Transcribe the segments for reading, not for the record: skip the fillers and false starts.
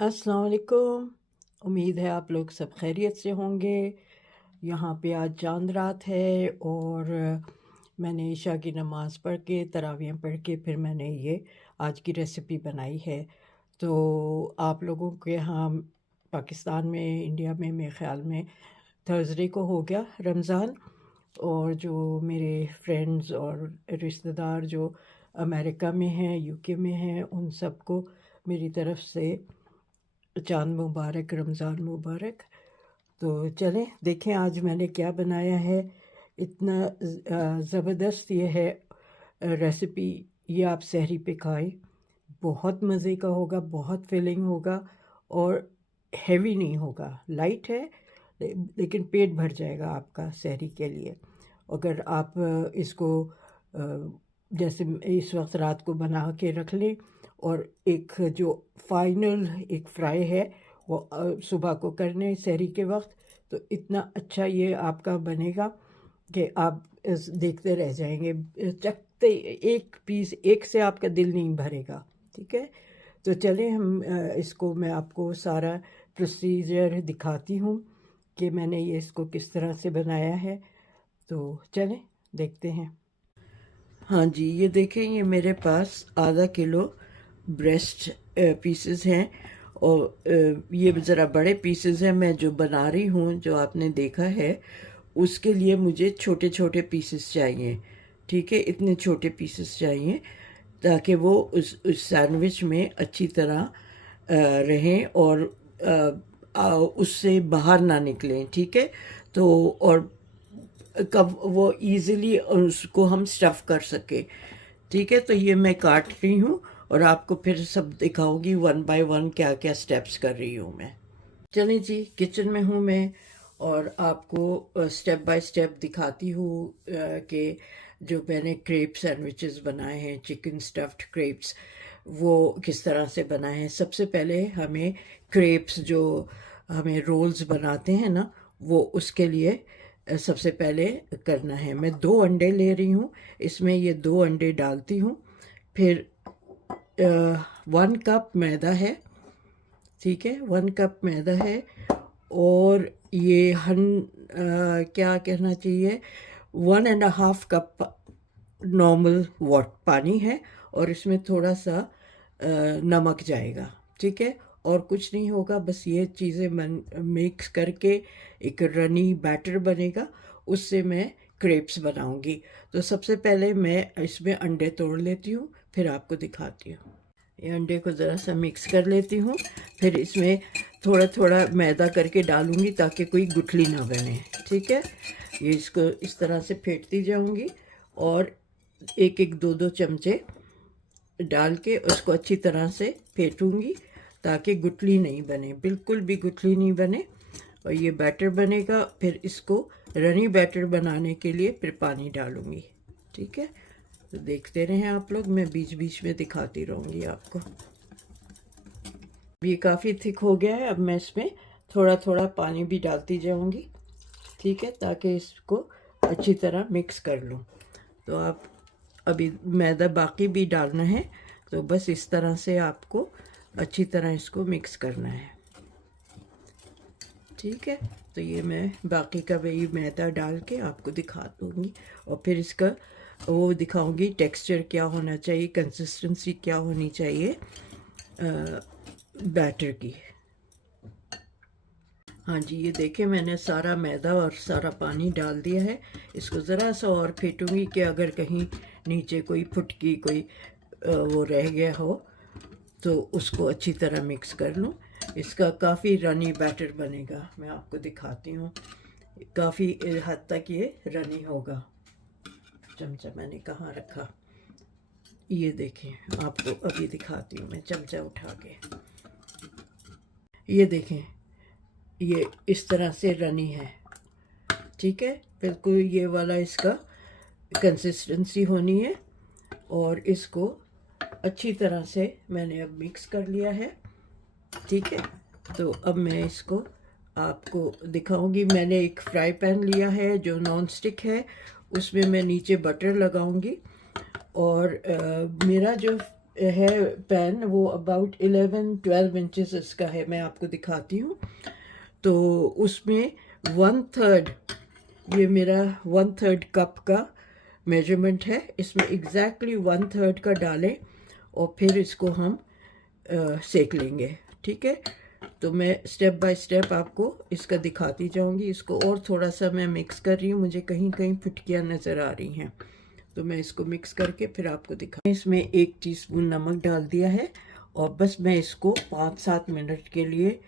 अस्सलाम वालेकुम। उम्मीद है आप लोग सब खैरियत से होंगे। यहाँ पे आज चांद रात है और मैंने इशा की नमाज़ पढ़ के तरावियाँ पढ़ के फिर मैंने ये आज की रेसिपी बनाई है। तो आप लोगों के यहाँ पाकिस्तान में, इंडिया में मेरे ख़्याल में थर्सडे को हो गया रमज़ान। और जो मेरे फ्रेंड्स और रिश्तेदार जो अमेरिका में हैं, यूके में हैं, उन सबको मेरी तरफ़ से चाँद मुबारक, रमज़ान मुबारक। तो चलें देखें आज मैंने क्या बनाया है। इतना ज़बरदस्त ये है रेसिपी, ये आप सहरी पे खाएं, बहुत मज़े का होगा, बहुत फिलिंग होगा और हैवी नहीं होगा। लाइट है लेकिन पेट भर जाएगा आपका सहरी के लिए। अगर आप इसको जैसे इस वक्त रात को बना के रख लें और एक जो फाइनल एक फ्राई है वो सुबह को करने सहरी के वक्त, तो इतना अच्छा ये आपका बनेगा कि आप देखते रह जाएंगे, चखते एक पीस एक से आपका दिल नहीं भरेगा। ठीक है, तो चलें हम इसको मैं आपको सारा प्रोसीजर दिखाती हूँ कि मैंने ये इसको किस तरह से बनाया है। तो चलें देखते हैं। हाँ जी, ये देखें, ये मेरे पास आधा किलो ब्रेस्ट पीसेस हैं और ये ज़रा बड़े पीसेस हैं। मैं जो बना रही हूँ, जो आपने देखा है, उसके लिए मुझे छोटे छोटे पीसेस चाहिए। ठीक है, इतने छोटे पीसेस चाहिए ताकि वो उस सैंडविच में अच्छी तरह रहें और उससे बाहर ना निकलें। ठीक है, तो और कब वो इजीली उसको हम स्टफ़ कर सके। ठीक है, तो ये मैं काट रही हूँ और आपको फिर सब दिखाऊंगी वन बाय वन क्या क्या स्टेप्स कर रही हूँ मैं। चलिए जी, किचन में हूँ मैं और आपको स्टेप बाय स्टेप दिखाती हूँ कि जो मैंने क्रेप सैंडविचेस बनाए हैं, चिकन स्टफ्ड क्रेप्स, वो किस तरह से बनाए हैं। सबसे पहले हमें क्रेप्स जो हमें रोल्स बनाते हैं ना, वो उसके लिए सबसे पहले करना है। मैं 2 अंडे ले रही हूँ, इसमें ये 2 अंडे डालती हूँ। फिर 1 कप मैदा है। ठीक है, 1 कप मैदा है और ये क्या कहना चाहिए, 1.5 कप नॉर्मल पानी है और इसमें थोड़ा सा नमक जाएगा। ठीक है, और कुछ नहीं होगा, बस ये चीज़ें मिक्स करके एक रनी बैटर बनेगा, उससे मैं क्रेप्स बनाऊंगी। तो सबसे पहले मैं इसमें अंडे तोड़ लेती हूँ, फिर आपको दिखाती हूँ। ये अंडे को ज़रा सा मिक्स कर लेती हूँ, फिर इसमें थोड़ा थोड़ा मैदा करके डालूँगी ताकि कोई गुठली ना बने। ठीक है, ये इसको इस तरह से फेंटती जाऊँगी और एक एक दो दो चमचे डाल के उसको अच्छी तरह से फेंटूँगी ताकि गुठली नहीं बने, बिल्कुल भी गुठली नहीं बने। और ये बैटर बनेगा, फिर इसको रनी बैटर बनाने के लिए फिर पानी डालूँगी। ठीक है, तो देखते रहें आप लोग, मैं बीच बीच में दिखाती रहूँगी आपको। ये काफ़ी थिक हो गया है, अब मैं इसमें थोड़ा थोड़ा पानी भी डालती जाऊँगी। ठीक है, ताकि इसको अच्छी तरह मिक्स कर लूँ। तो आप अभी मैदा बाकी भी डालना है, तो बस इस तरह से आपको अच्छी तरह इसको मिक्स करना है। ठीक है, तो ये मैं बाकी का वही मैदा डाल के आपको दिखा दूँगी और फिर इसका वो दिखाऊंगी टेक्सचर क्या होना चाहिए, कंसिस्टेंसी क्या होनी चाहिए बैटर की। हाँ जी, ये देखें, मैंने सारा मैदा और सारा पानी डाल दिया है। इसको ज़रा सा और फेंटूंगी कि अगर कहीं नीचे कोई फुटकी कोई वो रह गया हो तो उसको अच्छी तरह मिक्स कर लूँ। इसका काफ़ी रनी बैटर बनेगा, मैं आपको दिखाती हूँ। काफ़ी हद तक ये रनी होगा। चमचा मैंने कहाँ रखा, ये देखें, आपको अभी दिखाती हूँ मैं चमचा उठा के। ये देखें, ये इस तरह से रनी है। ठीक है, बिल्कुल ये वाला इसका कंसिस्टेंसी होनी है और इसको अच्छी तरह से मैंने अब मिक्स कर लिया है। ठीक है, तो अब मैं इसको आपको दिखाऊंगी। मैंने एक फ्राई पैन लिया है जो नॉन स्टिक है, उसमें मैं नीचे बटर लगाऊंगी और मेरा जो है पैन, वो अबाउट 11-12 इंचेस इसका है, मैं आपको दिखाती हूँ। तो उसमें 1/3, ये मेरा 1/3 कप का मेजरमेंट है। इसमें एग्जैक्टली 1/3 का डालें और फिर इसको हम सेक लेंगे। ठीक है, तो मैं स्टेप बाय स्टेप आपको इसका दिखाती जाऊंगी। इसको और थोड़ा सा मैं मिक्स कर रही हूँ, मुझे कहीं कहीं फुटकियाँ नज़र आ रही हैं, तो मैं इसको मिक्स करके फिर आपको दिखा। इसमें 1 टीस्पून नमक डाल दिया है और बस मैं इसको 5-7 मिनट के लिए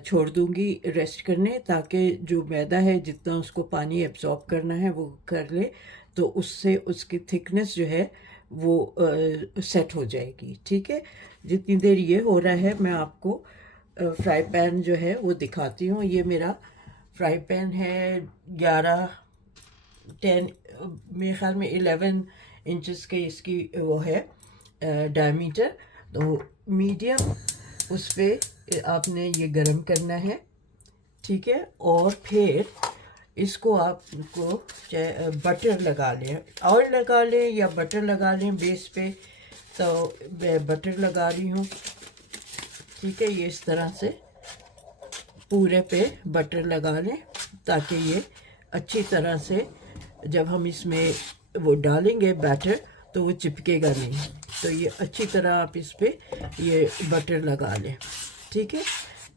छोड़ दूंगी रेस्ट करने, ताकि जो मैदा है जितना उसको पानी एब्जॉर्ब करना है वो कर ले, तो उससे उसकी थिकनेस जो है वो सेट हो जाएगी। ठीक है, जितनी देर ये हो रहा है मैं आपको फ्राई पैन जो है वो दिखाती हूँ। ये मेरा फ्राई पैन है 10 मेरे ख्याल में 11 इंचेस के इसकी वो है डायमीटर। तो मीडियम उस पर आपने ये गरम करना है। ठीक है, और फिर इसको आपको चाहे बटर लगा लें, ऑयल लगा लें या बटर लगा लें बेस पे, तो मैं बटर लगा रही हूँ। ठीक है, ये इस तरह से पूरे पे बटर लगा लें ताकि ये अच्छी तरह से जब हम इसमें वो डालेंगे बैटर तो वो चिपकेगा नहीं। तो ये अच्छी तरह आप इस पे ये बटर लगा लें। ठीक है,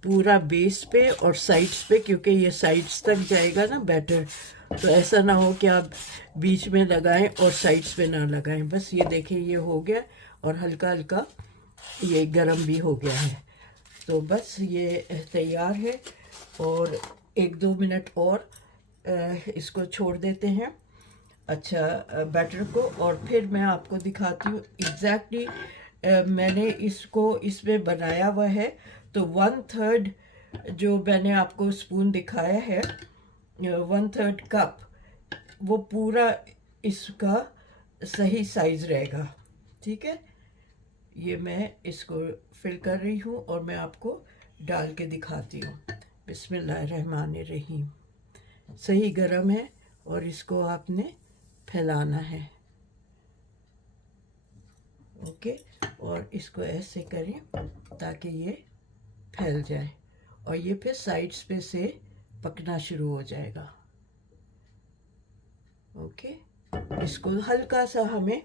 पूरा बेस पे और साइड्स पे, क्योंकि ये साइड्स तक जाएगा ना बैटर, तो ऐसा ना हो कि आप बीच में लगाएं और साइड्स पे ना लगाएं। बस ये देखें, ये हो गया और हल्का हल्का ये गरम भी हो गया है। तो बस ये तैयार है और 1-2 मिनट और इसको छोड़ देते हैं अच्छा बैटर को, और फिर मैं आपको दिखाती हूँ एग्जैक्टली मैंने इसको इसमें बनाया हुआ है। तो 1/3 जो मैंने आपको स्पून दिखाया है, 1/3 कप, वो पूरा इसका सही साइज रहेगा। ठीक है, ये मैं इसको फिल कर रही हूँ और मैं आपको डाल के दिखाती हूँ। बिस्मिल्लाहिर्रहमानिर्रहीम। सही गरम है और इसको आपने फैलाना है। ओके, और इसको ऐसे करें ताकि ये फैल जाए और ये फिर साइड्स पे से पकना शुरू हो जाएगा। ओके, इसको हल्का सा हमें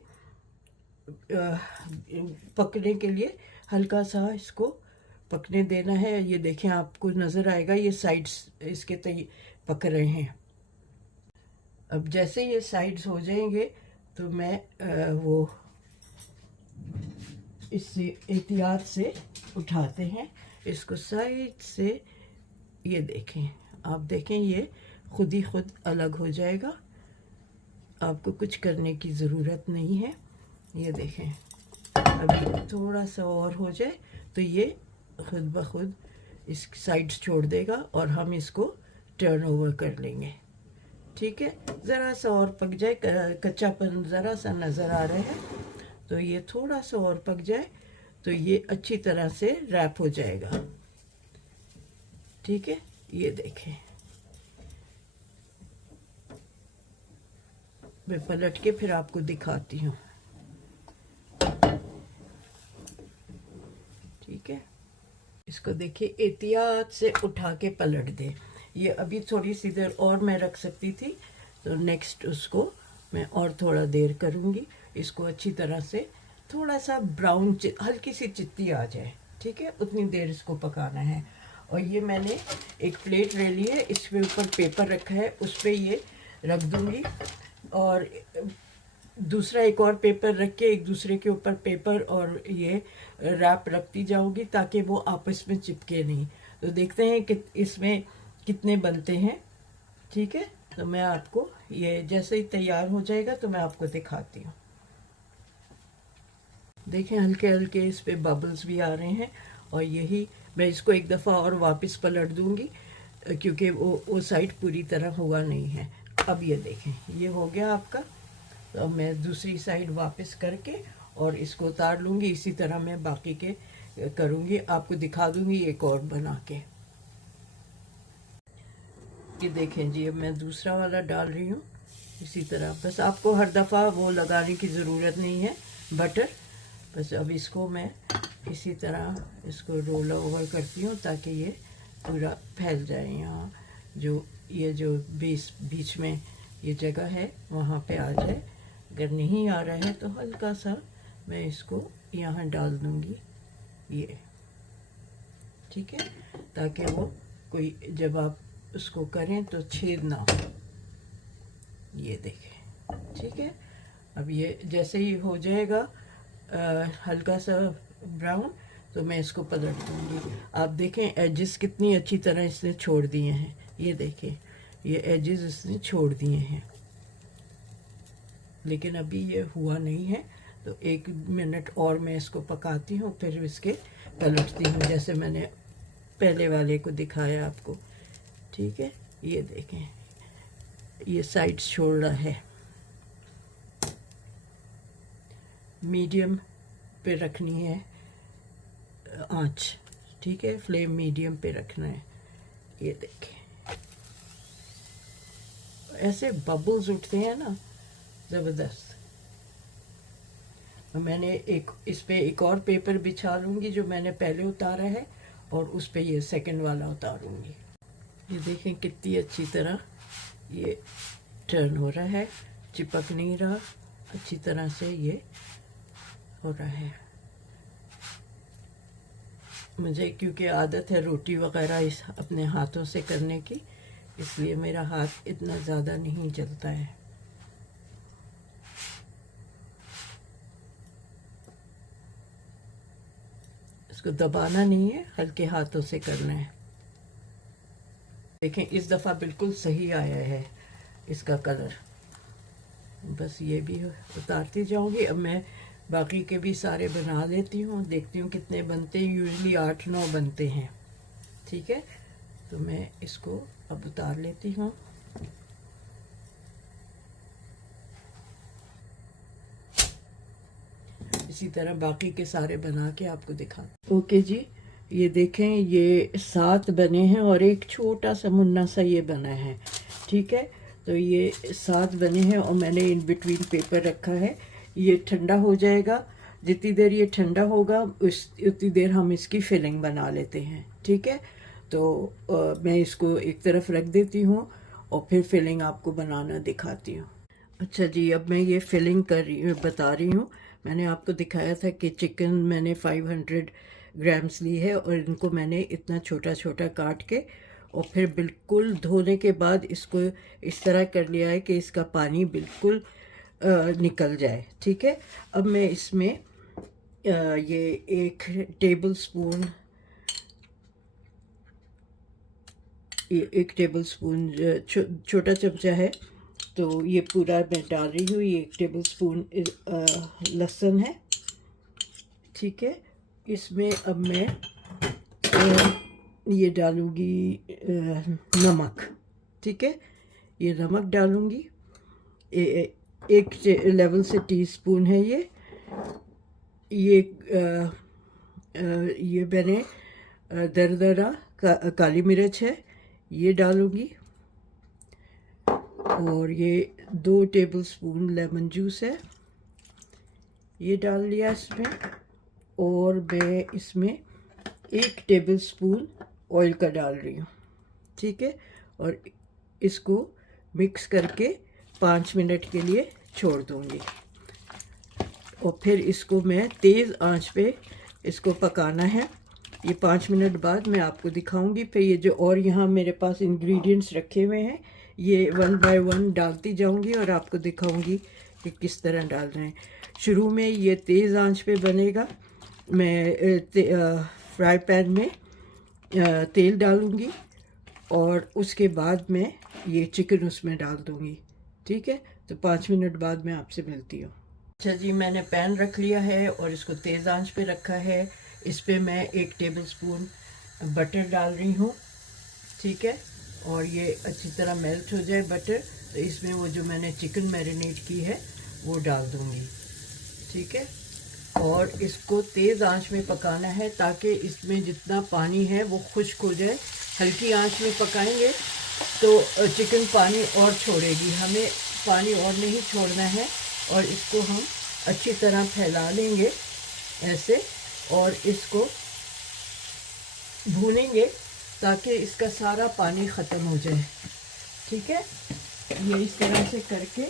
पकने के लिए हल्का सा इसको पकने देना है। ये देखें, आपको नज़र आएगा ये साइड्स इसके पक रहे हैं। अब जैसे ये साइड्स हो जाएंगे तो मैं वो इससे एहतियात से उठाते हैं इसको साइड से। ये देखें, आप देखें ये खुद ही खुद अलग हो जाएगा, आपको कुछ करने की ज़रूरत नहीं है। ये देखें, अभी थोड़ा सा और हो जाए तो ये खुद ब खुद इस साइड्स छोड़ देगा और हम इसको टर्न ओवर कर लेंगे। ठीक है, ज़रा सा और पक जाए, कच्चापन ज़रा सा नज़र आ रहा है, तो ये थोड़ा सा और पक जाए तो ये अच्छी तरह से रैप हो जाएगा। ठीक है, ये देखें, मैं पलट के फिर आपको दिखाती हूँ। ठीक है, इसको देखिए, एहतियात से उठा के पलट दें। ये अभी थोड़ी सी देर और मैं रख सकती थी, तो नेक्स्ट उसको मैं और थोड़ा देर करूँगी। इसको अच्छी तरह से थोड़ा सा ब्राउन हल्की सी चित्ती आ जाए, ठीक है, उतनी देर इसको पकाना है। और ये मैंने एक प्लेट ले ली है, इसके ऊपर पेपर रखा है, उस पर ये रख दूँगी और दूसरा एक और पेपर रख के एक दूसरे के ऊपर पेपर और ये रैप रखती जाऊंगी ताकि वो आपस में चिपके नहीं। तो देखते हैं कि इसमें कितने बनते हैं। ठीक है, तो मैं आपको ये जैसे ही तैयार हो जाएगा तो मैं आपको दिखाती हूँ। देखें, हल्के हल्के इस पे बबल्स भी आ रहे हैं और यही मैं इसको एक दफ़ा और वापस पलट दूंगी क्योंकि वो साइड पूरी तरह हुआ नहीं है। अब ये देखें, ये हो गया आपका। तो अब मैं दूसरी साइड वापस करके और इसको उतार लूँगी। इसी तरह मैं बाकी के करूँगी, आपको दिखा दूँगी एक और बना के। ये देखें जी, अब मैं दूसरा वाला डाल रही हूँ इसी तरह। बस आपको हर दफ़ा वो लगाने की ज़रूरत नहीं है बटर, बस अब इसको मैं इसी तरह इसको रोल ओवर करती हूँ ताकि ये पूरा फैल जाए। यहाँ जो बीच में ये जगह है वहाँ पे आ जाए। अगर नहीं आ रहा है तो हल्का सा मैं इसको यहाँ डाल दूँगी, ये ठीक है, ताकि वो कोई जब आप उसको करें तो छेद ना हो। ये देखें, ठीक है। अब ये जैसे ही हो जाएगा हल्का सा ब्राउन, तो मैं इसको पलट दूँगी। आप देखें एजेस कितनी अच्छी तरह इसने छोड़ दिए हैं। ये देखें, ये एजेस इसने छोड़ दिए हैं, लेकिन अभी ये हुआ नहीं है। तो 1 मिनट और मैं इसको पकाती हूँ, फिर इसके पलटती हूँ जैसे मैंने पहले वाले को दिखाया आपको, ठीक है। ये देखें, ये साइड्स छोड़ रहा है। मीडियम पे रखनी है आँच, ठीक है, फ्लेम मीडियम पे रखना है। ये देखें, ऐसे बबल्स उठते हैं ना, ज़बरदस्त। मैंने इस पे एक और पेपर बिछा लूँगी जो मैंने पहले उतारा है, और उस पे ये सेकंड वाला उतारूँगी। ये देखें कितनी अच्छी तरह ये टर्न हो रहा है, चिपक नहीं रहा, अच्छी तरह से ये हो रहा है। मुझे क्योंकि आदत है रोटी वगैरह अपने हाथों से करने की, इसलिए मेरा हाथ इतना ज़्यादा नहीं जलता है। इसको दबाना नहीं है, हल्के हाथों से करना है। देखें इस दफ़ा बिल्कुल सही आया है इसका कलर। बस ये भी उतारती जाऊंगी। अब मैं बाकी के भी सारे बना लेती हूँ, देखती हूँ कितने बनते हैं। यूजुअली 8-9 बनते हैं, ठीक है। तो मैं इसको अब उतार लेती हूँ। इसी तरह बाकी के सारे बना के आपको दिखा। ओके जी, ये देखें ये 7 बने हैं और एक छोटा सा मुन्ना सा ये बना है, ठीक है। तो ये 7 बने हैं और मैंने इन बिटवीन पेपर रखा है। ये ठंडा हो जाएगा, जितनी देर ये ठंडा होगा उतनी देर हम इसकी फिलिंग बना लेते हैं, ठीक है। तो मैं इसको एक तरफ रख देती हूँ और फिर फिलिंग आपको बनाना दिखाती हूँ। अच्छा जी, अब मैं ये फिलिंग बता रही हूँ। मैंने आपको दिखाया था कि चिकन मैंने 500 ग्राम्स ली है और इनको मैंने इतना छोटा छोटा काट के और फिर बिल्कुल धोने के बाद इसको इस तरह कर लिया है कि इसका पानी बिल्कुल निकल जाए, ठीक है। अब मैं इसमें ये 1 टेबल स्पून छोटा चमचा है, तो ये पूरा मैं डाल रही हूँ। ये 1 टेबल स्पून लहसुन है, ठीक है। इसमें अब मैं ये डालूँगी नमक, ठीक है। ये नमक डालूँगी, 1 लेवल से टीस्पून है ये मैंने दरदरा काली मिर्च है, ये डालूँगी। और ये 2 टेबल स्पून लेमन जूस है, ये डाल लिया इसमें। और मैं इसमें 1 टेबल स्पून ऑयल का डाल रही हूँ, ठीक है। और इसको मिक्स करके 5 मिनट के लिए छोड़ दूँगी और फिर इसको मैं तेज़ आंच पे इसको पकाना है। ये 5 मिनट बाद मैं आपको दिखाऊंगी। फिर ये जो और यहाँ मेरे पास इंग्रेडिएंट्स रखे हुए हैं, ये 1 बाय 1 डालती जाऊंगी और आपको दिखाऊंगी कि किस तरह डाल रहे हैं। शुरू में ये तेज़ आंच पे बनेगा। मैं फ्राई पैन में तेल डालूंगी और उसके बाद मैं ये चिकन उसमें डाल दूंगी, ठीक है। तो 5 मिनट बाद मैं आपसे मिलती हूँ। अच्छा जी, मैंने पैन रख लिया है और इसको तेज़ आंच पे रखा है। इस पे मैं 1 टेबल स्पून बटर डाल रही हूँ, ठीक है। और ये अच्छी तरह मेल्ट हो जाए बटर, तो इसमें वो जो मैंने चिकन मैरिनेट की है वो डाल दूँगी, ठीक है। और इसको तेज़ आंच में पकाना है ताकि इसमें जितना पानी है वो खुश्क हो जाए। हल्की आंच में पकाएंगे तो चिकन पानी और छोड़ेगी, हमें पानी और नहीं छोड़ना है। और इसको हम अच्छी तरह फैला लेंगे ऐसे, और इसको भूनेंगे ताकि इसका सारा पानी ख़त्म हो जाए। ठीक है, ये इस तरह से करके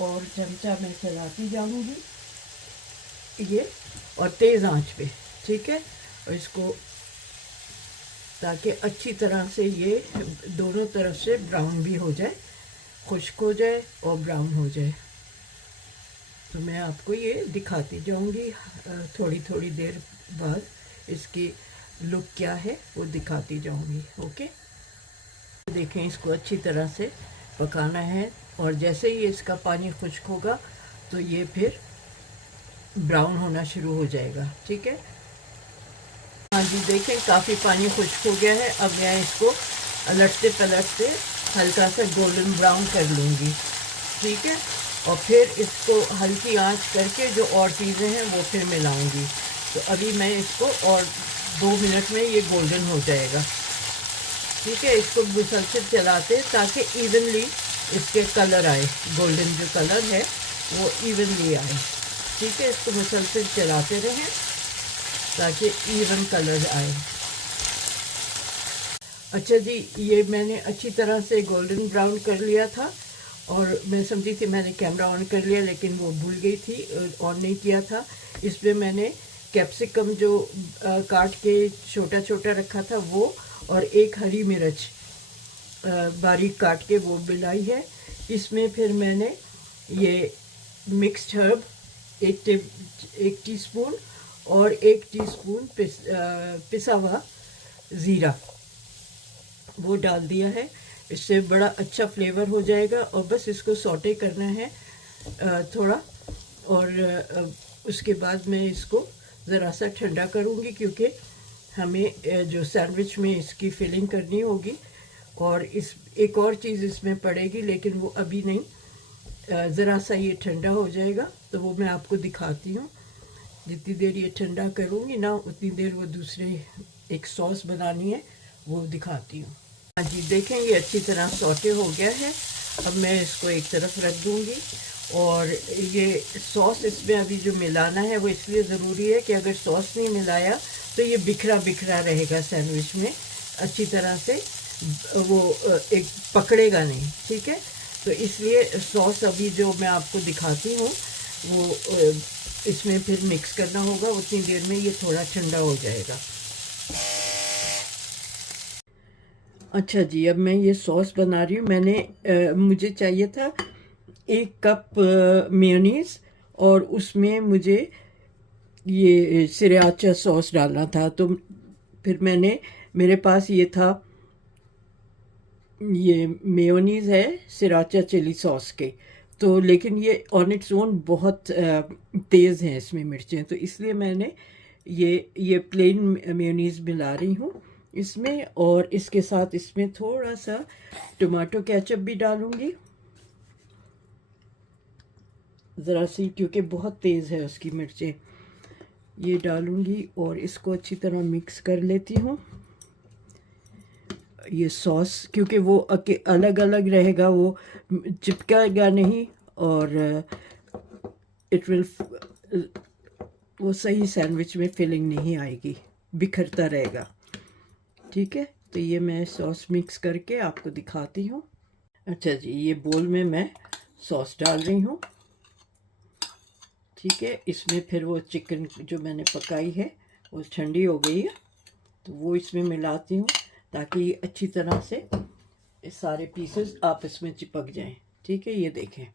और चमचा में चलाती जाऊंगी ये, और तेज़ आंच पे। ठीक है, और इसको ताकि अच्छी तरह से ये दोनों तरफ से ब्राउन भी हो जाए, खुश्क हो जाए और ब्राउन हो जाए। तो मैं आपको ये दिखाती जाऊंगी थोड़ी थोड़ी देर बाद इसकी लुक क्या है वो दिखाती जाऊंगी। ओके, देखें इसको अच्छी तरह से पकाना है, और जैसे ही इसका पानी खुश्क होगा तो ये फिर ब्राउन होना शुरू हो जाएगा। ठीक है, हाँ जी, देखें काफ़ी पानी खुश्क हो गया है। अब मैं इसको अलटते पलटते हल्का सा गोल्डन ब्राउन कर लूँगी। ठीक है, और फिर इसको हल्की आंच करके जो और चीज़ें हैं वो फिर मिलाऊंगी। तो अभी मैं इसको और 2 मिनट में ये गोल्डन हो जाएगा। ठीक है, इसको मुसलसल चलाते ताकि इवनली इसके कलर आए, गोल्डन जो कलर है वो इवनली आए। ठीक है, इसको मुसलसल चलाते रहें ताकि इवन कलर आए। अच्छा जी, ये मैंने अच्छी तरह से गोल्डन ब्राउन कर लिया था, और मैं समझी थी मैंने कैमरा ऑन कर लिया, लेकिन वो भूल गई थी, ऑन नहीं किया था। इसमें मैंने कैप्सिकम जो काट के छोटा छोटा रखा था वो, और एक हरी मिर्च बारीक काट के वो मिलाई है। इसमें फिर मैंने ये मिक्स्ड हर्ब 1 टीस्पून और 1 टीस्पून पिसा हुआ ज़ीरा वो डाल दिया है। इससे बड़ा अच्छा फ्लेवर हो जाएगा, और बस इसको सौटे करना है थोड़ा, और उसके बाद मैं इसको ज़रा सा ठंडा करूँगी, क्योंकि हमें जो सैंडविच में इसकी फिलिंग करनी होगी। और इस एक और चीज़ इसमें पड़ेगी, लेकिन वो अभी नहीं, ज़रा सा ये ठंडा हो जाएगा तो वो मैं आपको दिखाती हूँ। जितनी देर ये ठंडा करूँगी ना, उतनी देर वो दूसरे एक सॉस बनानी है वो दिखाती हूँ। हाँ जी, देखें ये अच्छी तरह सौटे हो गया है। अब मैं इसको एक तरफ रख दूँगी, और ये सॉस इसमें अभी जो मिलाना है वो इसलिए ज़रूरी है कि अगर सॉस नहीं मिलाया तो ये बिखरा बिखरा रहेगा सैंडविच में, अच्छी तरह से वो एक पकड़ेगा नहीं। ठीक है, तो इसलिए सॉस अभी जो मैं आपको दिखाती हूँ वो इसमें फिर मिक्स करना होगा। उतनी देर में ये थोड़ा ठंडा हो जाएगा। अच्छा जी, अब मैं ये सॉस बना रही हूँ। मैंने मुझे चाहिए था 1 कप मेयोनीज़, और उसमें मुझे ये सिरराचा सॉस डालना था। तो फिर मेरे पास ये था, ये मेयोनीज़ है सिरराचा चिली सॉस के। तो लेकिन ये ऑन इट्स ओन बहुत तेज़ हैं इसमें मिर्चें, तो इसलिए मैंने ये प्लेन मेयोनीज़ मिला रही हूँ इसमें, और इसके साथ इसमें थोड़ा सा टमाटो केचप भी डालूँगी ज़रा सी, क्योंकि बहुत तेज़ है उसकी मिर्चें। ये डालूँगी और इसको अच्छी तरह मिक्स कर लेती हूँ। ये सॉस क्योंकि वो अलग अलग रहेगा, वो चिपकेगा नहीं, और इट विल वो सही सैंडविच में फिलिंग नहीं आएगी, बिखरता रहेगा। ठीक है, तो ये मैं सॉस मिक्स करके आपको दिखाती हूँ। अच्छा जी, ये बोल में मैं सॉस डाल रही हूँ। ठीक है, इसमें फिर वो चिकन जो मैंने पकाई है वो ठंडी हो गई है, तो वो इसमें मिलाती हूँ ताकि ये अच्छी तरह से सारे पीसेस आपस में चिपक जाएं। ठीक है, ये देखें,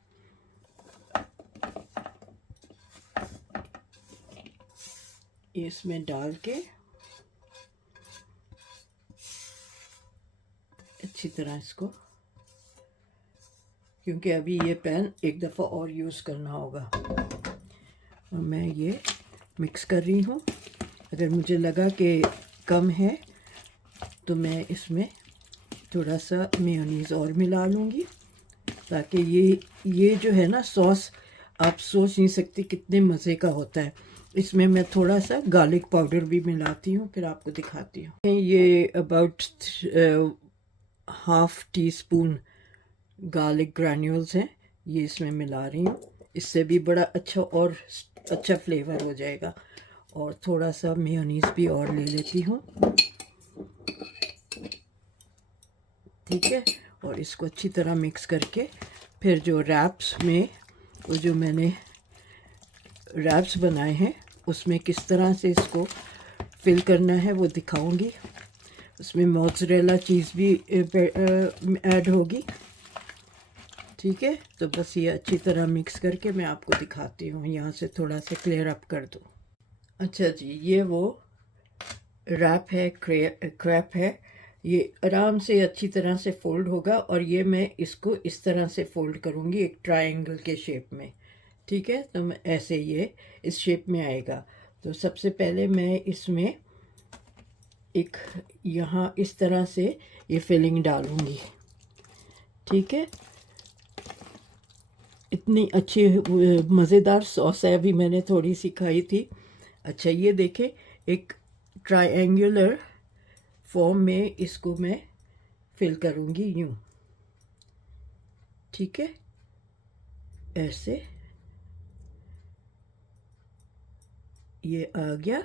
इसमें डाल के अच्छी तरह इसको, क्योंकि अभी ये पैन एक दफ़ा और यूज़ करना होगा, और मैं ये मिक्स कर रही हूँ। अगर मुझे लगा कि कम है तो मैं इसमें थोड़ा सा मेयोनीज़ और मिला लूँगी, ताकि ये जो है ना सॉस, आप सोच नहीं सकती कितने मज़े का होता है। इसमें मैं थोड़ा सा गार्लिक पाउडर भी मिलाती हूँ, फिर आपको दिखाती हूँ। ये अबाउट ½ टीस्पून गार्लिक ग्रैन्यूल्स हैं, ये इसमें मिला रही हूँ। इससे भी बड़ा अच्छा और अच्छा फ्लेवर हो जाएगा। और थोड़ा सा मेयोनीज़ भी और ले लेती हूँ। ठीक है, और इसको अच्छी तरह मिक्स करके फिर जो रैप्स में वो जो मैंने रैप्स बनाए हैं उसमें किस तरह से इसको फिल करना है वो दिखाऊंगी। उसमें मोज़रेला चीज़ भी ऐड होगी। ठीक है, तो बस ये अच्छी तरह मिक्स करके मैं आपको दिखाती हूँ। यहाँ से थोड़ा सा क्लियर अप कर दूँ। अच्छा जी, ये वो रैप है, क्रैप है। ये आराम से अच्छी तरह से फोल्ड होगा और ये मैं इसको इस तरह से फोल्ड करूँगी एक ट्रायंगल के शेप में। ठीक है, तो मैं ऐसे ये इस शेप में आएगा। तो सबसे पहले मैं इसमें एक यहाँ इस तरह से ये फिलिंग डालूँगी। ठीक है, इतनी अच्छी मज़ेदार सॉस है, अभी मैंने थोड़ी सी खाई थी। अच्छा, ये देखें, एक ट्रायंगुलर फॉर्म में इसको मैं फिल करूँगी यूँ। ठीक है, ऐसे ये आ गया।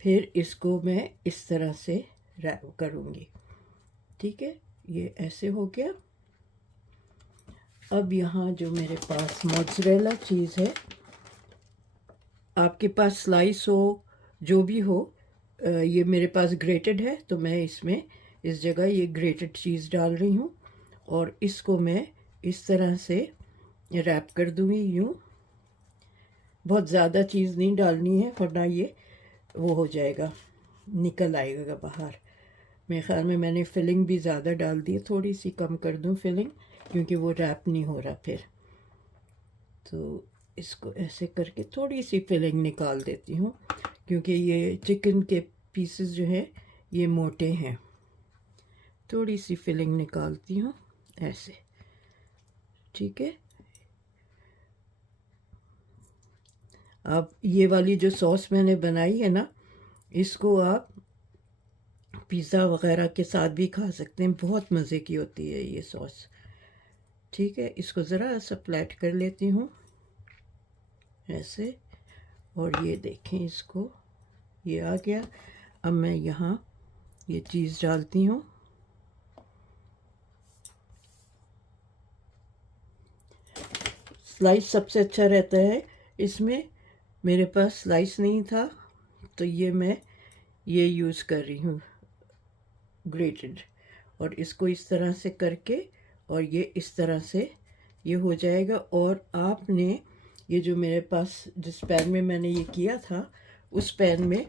फिर इसको मैं इस तरह से रैप करूँगी। ठीक है, ये ऐसे हो गया। अब यहाँ जो मेरे पास मोज़रेला चीज़ है, आपके पास स्लाइस हो जो भी हो, ये मेरे पास ग्रेटेड है तो मैं इसमें इस जगह ये ग्रेटेड चीज़ डाल रही हूँ और इसको मैं इस तरह से रैप कर दूँगी यूँ। बहुत ज़्यादा चीज़ नहीं डालनी है वरना ये वो हो जाएगा, निकल आएगा बाहर। मेरे ख्याल में मैंने फिलिंग भी ज़्यादा डाल दी है, थोड़ी सी कम कर दूँ फिलिंग क्योंकि वो रैप नहीं हो रहा फिर। तो इसको ऐसे करके थोड़ी सी फिलिंग निकाल देती हूँ क्योंकि ये चिकन के पीसेस जो हैं ये मोटे हैं। थोड़ी सी फिलिंग निकालती हूँ ऐसे। ठीक है, अब ये वाली जो सॉस मैंने बनाई है ना, इसको आप पिज़्ज़ा वगैरह के साथ भी खा सकते हैं, बहुत मज़े की होती है ये सॉस। ठीक है, इसको ज़रा सा फ्लैट कर लेती हूँ ऐसे, और ये देखें इसको, ये आ गया। अब मैं यहाँ ये चीज़ डालती हूँ। स्लाइस सबसे अच्छा रहता है इसमें। मेरे पास स्लाइस नहीं था तो ये मैं ये यूज़ कर रही हूँ ग्रेटेड, और इसको इस तरह से करके और ये इस तरह से ये हो जाएगा। और आपने ये जो मेरे पास जिस पैन में मैंने ये किया था उस पैन में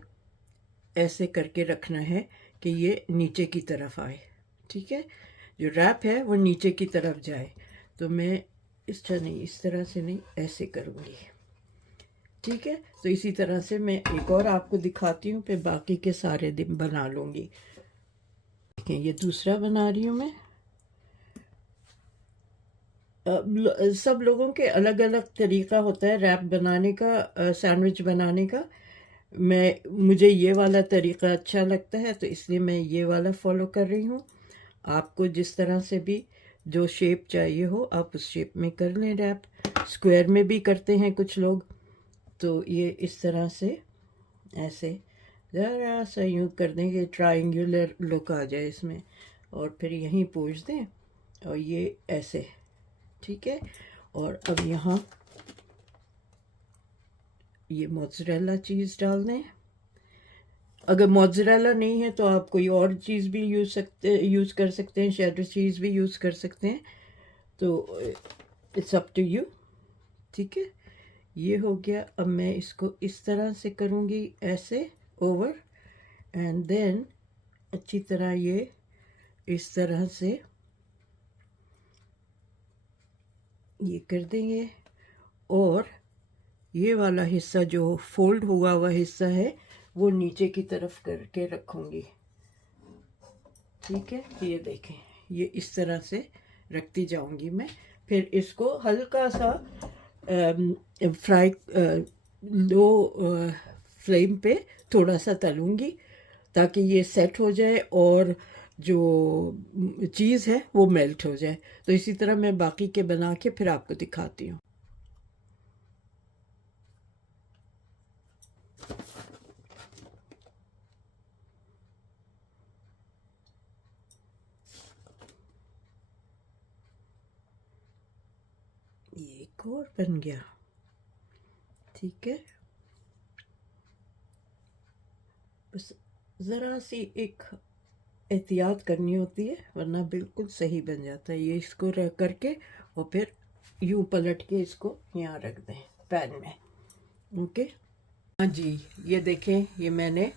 ऐसे करके रखना है कि ये नीचे की तरफ आए। ठीक है, जो रैप है वो नीचे की तरफ जाए। तो मैं इस तरह नहीं, इस तरह से नहीं, ऐसे करूँगी। ठीक है, तो इसी तरह से मैं एक और आपको दिखाती हूँ, फिर बाकी के सारे दिन बना लूँगी। देखें, ये दूसरा बना रही हूँ मैं। सब लोगों के अलग अलग तरीका होता है रैप बनाने का, सैंडविच बनाने का। मुझे ये वाला तरीका अच्छा लगता है तो इसलिए मैं ये वाला फॉलो कर रही हूँ। आपको जिस तरह से भी जो शेप चाहिए हो आप उस शेप में कर लें रैप। स्क्वायर में भी करते हैं कुछ लोग। तो ये इस तरह से ऐसे ज़रा सा यूँ कर दें कि ट्रायंगुलर लुक आ जाए इसमें, और फिर यहीं पोंछ दें और ये ऐसे। ठीक है, और अब यहाँ ये मोज़रेला चीज़ डाल दें। अगर मोज़रेला नहीं है तो आप कोई और चीज़ भी यूज़ कर सकते हैं, शेडर चीज़ भी यूज़ कर सकते हैं, तो इट्स अप टू यू। ठीक है, ये हो गया। अब मैं इसको इस तरह से करूँगी ऐसे ओवर, एंड देन अच्छी तरह ये इस तरह से ये कर देंगे, और ये वाला हिस्सा जो फोल्ड हुआ हुआ हिस्सा है वो नीचे की तरफ करके रखूँगी। ठीक है, ये देखें, ये इस तरह से रखती जाऊंगी मैं। फिर इसको हल्का सा फ्राई लो फ्लेम पे थोड़ा सा तलूंगी ताकि ये सेट हो जाए और जो चीज़ है वो मेल्ट हो जाए। तो इसी तरह मैं बाकी के बना के फिर आपको दिखाती हूँ। एक और बन गया। ठीक है, बस ज़रा सी एक एहतियात करनी होती है, वरना बिल्कुल सही बन जाता है। ये इसको रख करके और फिर यूं पलट के इसको यहाँ रख दें पैन में। ओके, हाँ जी, ये देखें, ये मैंने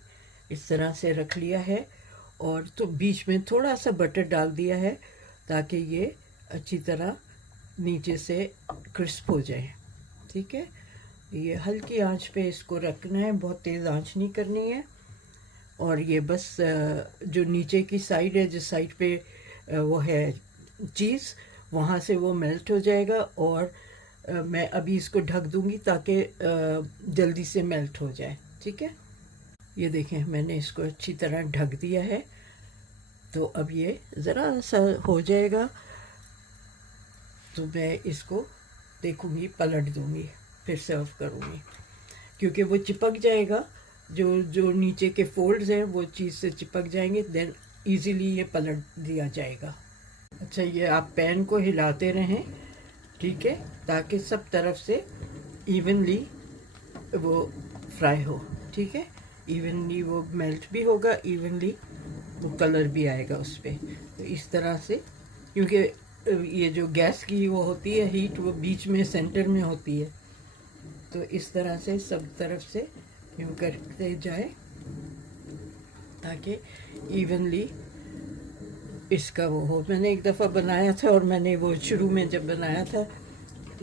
इस तरह से रख लिया है और तो बीच में थोड़ा सा बटर डाल दिया है ताकि ये अच्छी तरह नीचे से क्रिस्प हो जाए। ठीक है, ये हल्की आंच पे इसको रखना है, बहुत तेज़ आंच नहीं करनी है। और ये बस जो नीचे की साइड है, जिस साइड पे वो है चीज़, वहाँ से वो मेल्ट हो जाएगा। और मैं अभी इसको ढक दूँगी ताकि जल्दी से मेल्ट हो जाए। ठीक है, ये देखें, मैंने इसको अच्छी तरह ढक दिया है। तो अब ये ज़रा सा हो जाएगा तो मैं इसको देखूँगी, पलट दूँगी, फिर सर्व करूँगी, क्योंकि वो चिपक जाएगा। जो नीचे के फोल्ड्स हैं वो चीज़ से चिपक जाएंगे, देन इजीली ये पलट दिया जाएगा। अच्छा, ये आप पैन को हिलाते रहें, ठीक है, ताकि सब तरफ से इवनली वो फ्राई हो। ठीक है, इवनली वो मेल्ट भी होगा, इवनली वो कलर भी आएगा उस पर। तो इस तरह से, क्योंकि ये जो गैस की वो होती है हीट, वो बीच में सेंटर में होती है, तो इस तरह से सब तरफ से यूँ करते जाए ताकि इवनली इसका वो हो। मैंने एक दफ़ा बनाया था और मैंने वो शुरू में जब बनाया था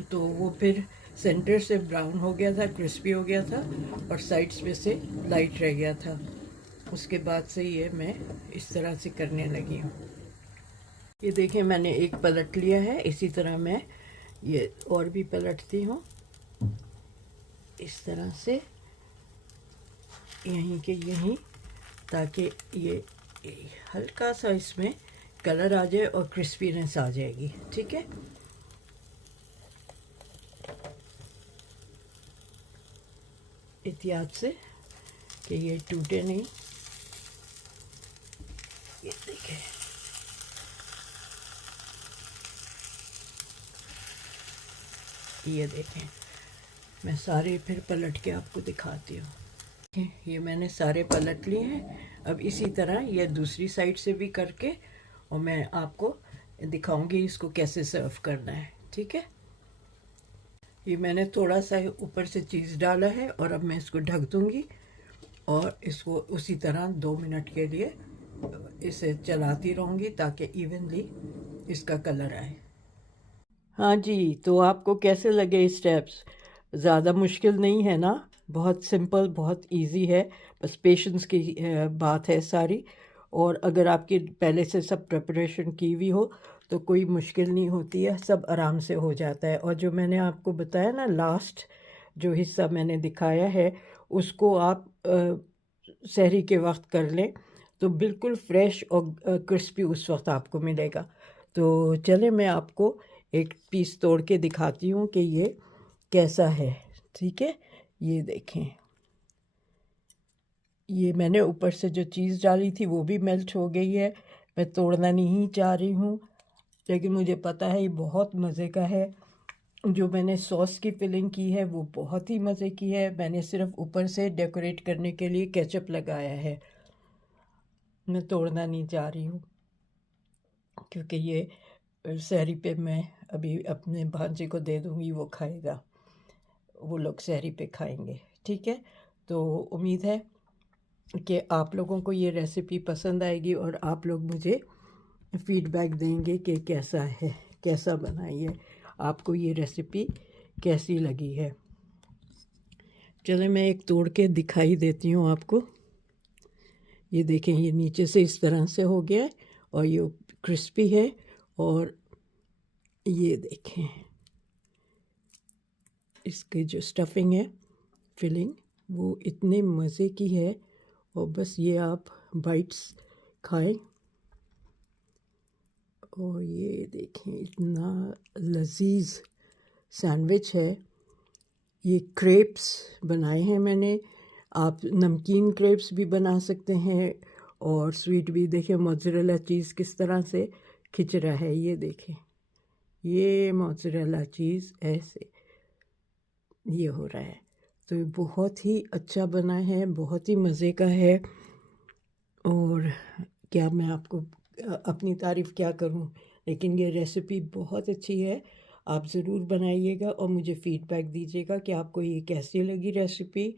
तो वो फिर सेंटर से ब्राउन हो गया था, क्रिस्पी हो गया था, और साइड्स में से लाइट रह गया था। उसके बाद से ये मैं इस तरह से करने लगी हूँ। ये देखें, मैंने एक पलट लिया है, इसी तरह मैं ये और भी पलटती हूँ इस तरह से, यहीं के यहीं, ताकि ये हल्का सा इसमें कलर आ जाए और क्रिस्पीनेस आ जाएगी। ठीक है, एहतियात से कि ये टूटे नहीं। ये देखें, ये देखें, मैं सारे फिर पलट के आपको दिखाती हूँ। ये मैंने सारे पलट लिए हैं। अब इसी तरह ये दूसरी साइड से भी करके और मैं आपको दिखाऊंगी इसको कैसे सर्व करना है। ठीक है, ये मैंने थोड़ा सा ऊपर से चीज़ डाला है और अब मैं इसको ढक दूंगी और इसको उसी तरह 2 मिनट के लिए इसे चलाती रहूँगी ताकि इवनली इसका कलर आए। हाँ जी, तो आपको कैसे लगे स्टेप्स? ज़्यादा मुश्किल नहीं है ना, बहुत सिंपल, बहुत इजी है, बस पेशेंस की बात है सारी। और अगर आपकी पहले से सब प्रिपरेशन की हुई हो तो कोई मुश्किल नहीं होती है, सब आराम से हो जाता है। और जो मैंने आपको बताया ना, लास्ट जो हिस्सा मैंने दिखाया है, उसको आप सहरी के वक्त कर लें तो बिल्कुल फ्रेश और क्रिस्पी उस वक्त आपको मिलेगा। तो चले, मैं आपको एक पीस तोड़ के दिखाती हूँ कि ये कैसा है। ठीक है, ये देखें, ये मैंने ऊपर से जो चीज़ डाली थी वो भी मेल्ट हो गई है। मैं तोड़ना नहीं चाह रही हूँ, लेकिन मुझे पता है ये बहुत मज़े का है। जो मैंने सॉस की फिलिंग की है वो बहुत ही मज़े की है। मैंने सिर्फ ऊपर से डेकोरेट करने के लिए केचप लगाया है। मैं तोड़ना नहीं चाह रही हूँ क्योंकि ये सहरी पे मैं अभी अपने भांजे को दे दूँगी, वो खाएगा, वो लोग सहरी पे खाएंगे। ठीक है, तो उम्मीद है कि आप लोगों को ये रेसिपी पसंद आएगी और आप लोग मुझे फीडबैक देंगे कि कैसा है, कैसा बना, ये आपको ये रेसिपी कैसी लगी है। चलो, मैं एक तोड़ के दिखाई देती हूँ आपको। ये देखें, ये नीचे से इस तरह से हो गया है और ये क्रिस्पी है। और ये देखें, इसकी जो स्टफिंग है, फिलिंग, वो इतने मज़े की है। और बस ये आप बाइट्स खाएं और ये देखें, इतना लजीज सैंडविच है। ये क्रेप्स बनाए हैं मैंने, आप नमकीन क्रेप्स भी बना सकते हैं और स्वीट भी। देखें मोज़रेला चीज़ किस तरह से खिंच रहा है, ये देखें, ये मोज़रेला चीज़ ऐसे ये हो रहा है। तो ये बहुत ही अच्छा बना है, बहुत ही मज़े का है। और क्या मैं आपको अपनी तारीफ़ क्या करूं, लेकिन ये रेसिपी बहुत अच्छी है। आप ज़रूर बनाइएगा और मुझे फ़ीडबैक दीजिएगा कि आपको ये कैसी लगी रेसिपी।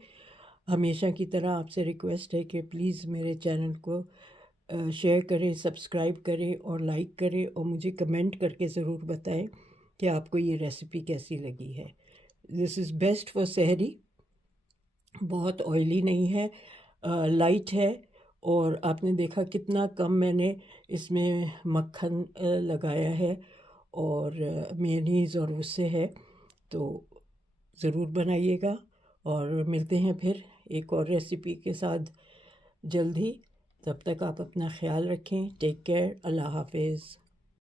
हमेशा की तरह आपसे रिक्वेस्ट है कि प्लीज़ मेरे चैनल को शेयर करें, सब्सक्राइब करें और लाइक करें, और मुझे कमेंट करके ज़रूर बताएं कि आपको ये रेसिपी कैसी लगी है। दिस इज़ बेस्ट फॉर सहरी। बहुत ऑयली नहीं है, लाइट है। और आपने देखा कितना कम मैंने इसमें मक्खन लगाया है, और मेयोनीज़ और उससे है। तो ज़रूर बनाइएगा, और मिलते हैं फिर एक और रेसिपी के साथ जल्द ही। तब तक आप अपना ख्याल रखें। Take care. अल्लाह हाफिज़।